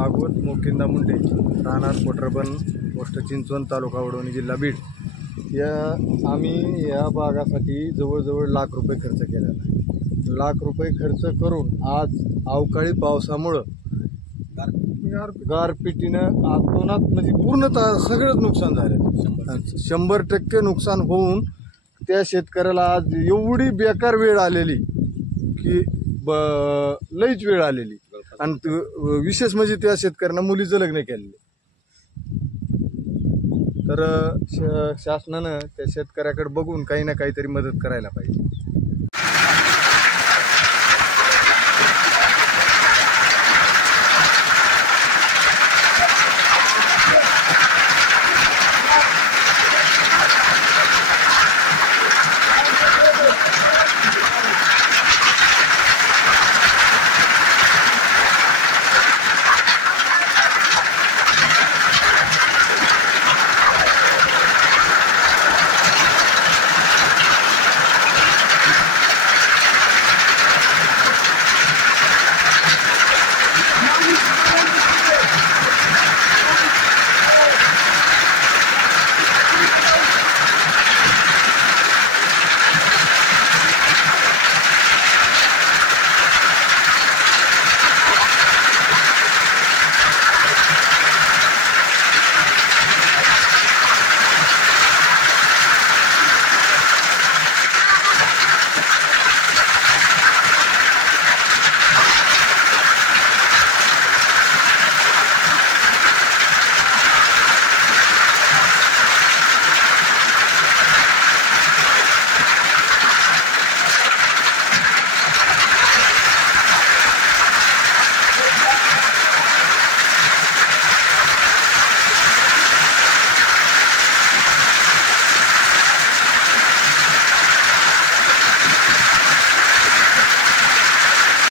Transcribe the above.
भागवत मोकिंदा मुंडे, राहणार कोटरबन, पोस्ट चिंचवण, तालुका वडवणी, जिल्हा बीड. आम्ही या बागासाठी जवळजवळ लाख रुपये खर्च केलेला आहे. लाख रुपये खर्च करून आज अवकाळी पावसामुळं गारपिटीनं आतोनात म्हणजे पूर्णतः सगळंच नुकसान झालं. 100% नुकसान होऊन त्या शेतकऱ्याला आज एवढी बेकार वेळ आलेली की लईच वेळ आलेली. आणि विशेष म्हणजे त्या शेतकऱ्यांना मुलीचं लग्न केलेलं. तर शासनानं त्या शेतकऱ्याकडे बघून काही ना काहीतरी मदत करायला पाहिजे.